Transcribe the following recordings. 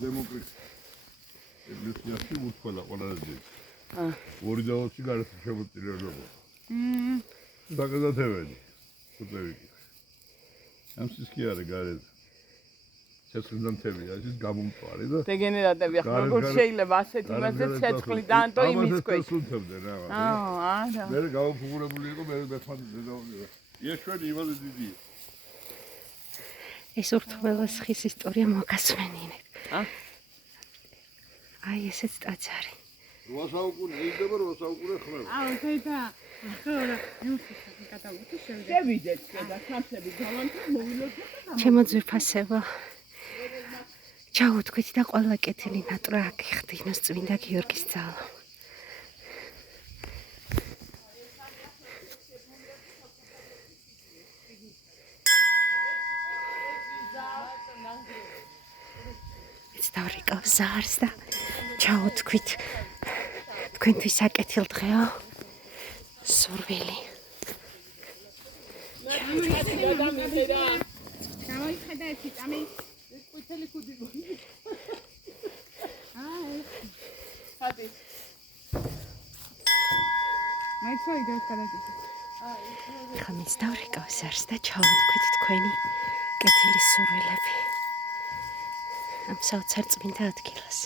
დემოკრატია. ეკლესიაში უთქვა ყველაზე დიდი. ორი დავაცი გარეთ შემოწირებულობა. საკადათებელი. სუპერიკი. ამის კი არის გარეთ. ცეცხლდანთებია, ის გამომწვარი და დეგენერატები ახლა როგორ შეიძლება ასეთ იმაზე ცეცხლი დაანტო იმის ქვეშ. სუნთებდნენ რაღაც. არა. მე გამოფუგურებული იყო მე მეფანზე დავიდა. იშვენი იმაზე დიდია. ეს ურთულეს ხის ისტორია მოგასვენინეთ. აი ესეც ტაძარი. 8 საუკუნე იდება 8 საუკუნე ხმება. თეთა ახლა ნუსხა გადავიდეთ შევიდეთ. შევიდეთ და სამსები გავანთო მოვილოთ და ჩემო ძვირფასებო. ჩაუთქვით და ყველა კეთილი ნატრა აქ ხდინოს წმინდა გიორგის ძალა. დავრიკავ ზარს და ჩაუთქვით თქვენთვის საკეთილ დღეო სურვილი. გამოიხედა ერთი წამი ყვითელი ქუდი გონი. ხადი. მაიცოი გადაგიჭი. ხამის დავრიკავ ზარს და ჩაუთქვით თქვენი კეთილი სურვილები. ამ საოცარ წმინდა ადგილას.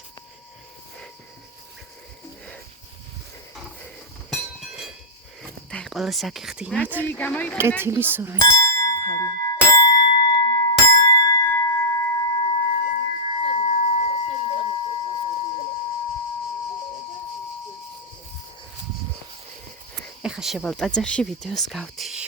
და ყველა საკიხდინოთ კეთილი სურვილი. ეხა შევალ ტაძარში ვიდეოს გავთიშ.